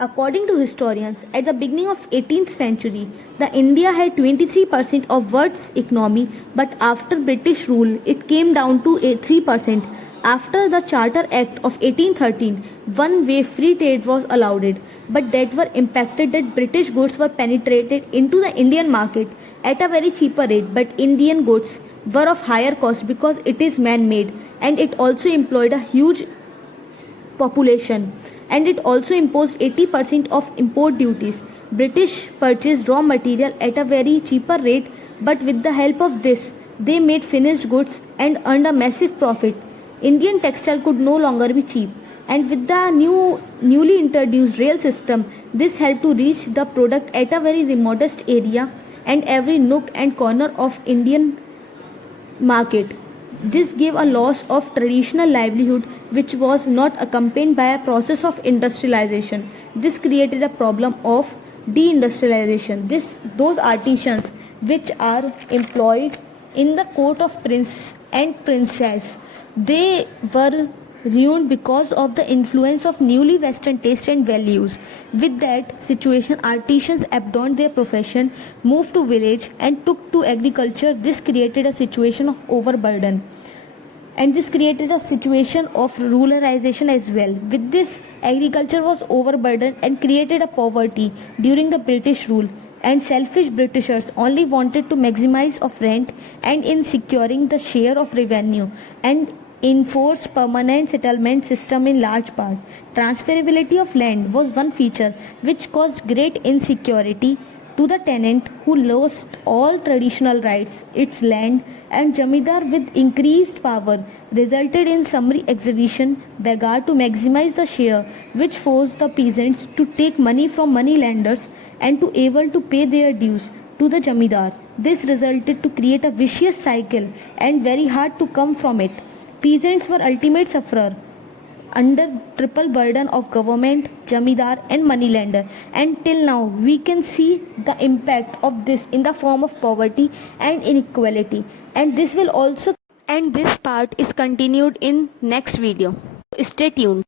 According to historians, at the beginning of 18th century, the India had 23% of world's economy, but after British rule, it came down to 3%. After the Charter Act of 1813, one-way free trade was allowed, but that were impacted that British goods were penetrated into the Indian market at a very cheaper rate, but Indian goods were of higher cost because it is man-made and it also employed a huge population, and it also imposed 80% of import duties. British purchased raw material at a very cheaper rate, but with the help of this, they made finished goods and earned a massive profit. Indian textile could no longer be cheap, and with the newly introduced rail system, this helped to reach the product at a very remotest area and every nook and corner of Indian market. This gave a loss of traditional livelihood which was not accompanied by a process of industrialization. This created a problem of deindustrialization. Those artisans which are employed in the court of prince and princess, they were ruined because of the influence of newly western taste and values. With that situation, artisans abandoned their profession, moved to village and took to agriculture. This created a situation of overburden, and this created a situation of ruralization as well. With this, agriculture was overburdened and created a poverty during the British rule, and selfish Britishers only wanted to maximize of rent and in securing the share of revenue and enforce permanent settlement system in large part. Transferability of land was one feature which caused great insecurity to the tenant who lost all traditional rights, its land, and Jamidar with increased power resulted in summary exhibition begar to maximize the share, which forced the peasants to take money from moneylenders and to able to pay their dues to the Jamidar. This resulted to create a vicious cycle and very hard to come from it. Peasants were ultimate sufferer under triple burden of government, Jamidar and moneylender, and till now we can see the impact of this in the form of poverty and inequality, and this part is continued in next video. Stay tuned.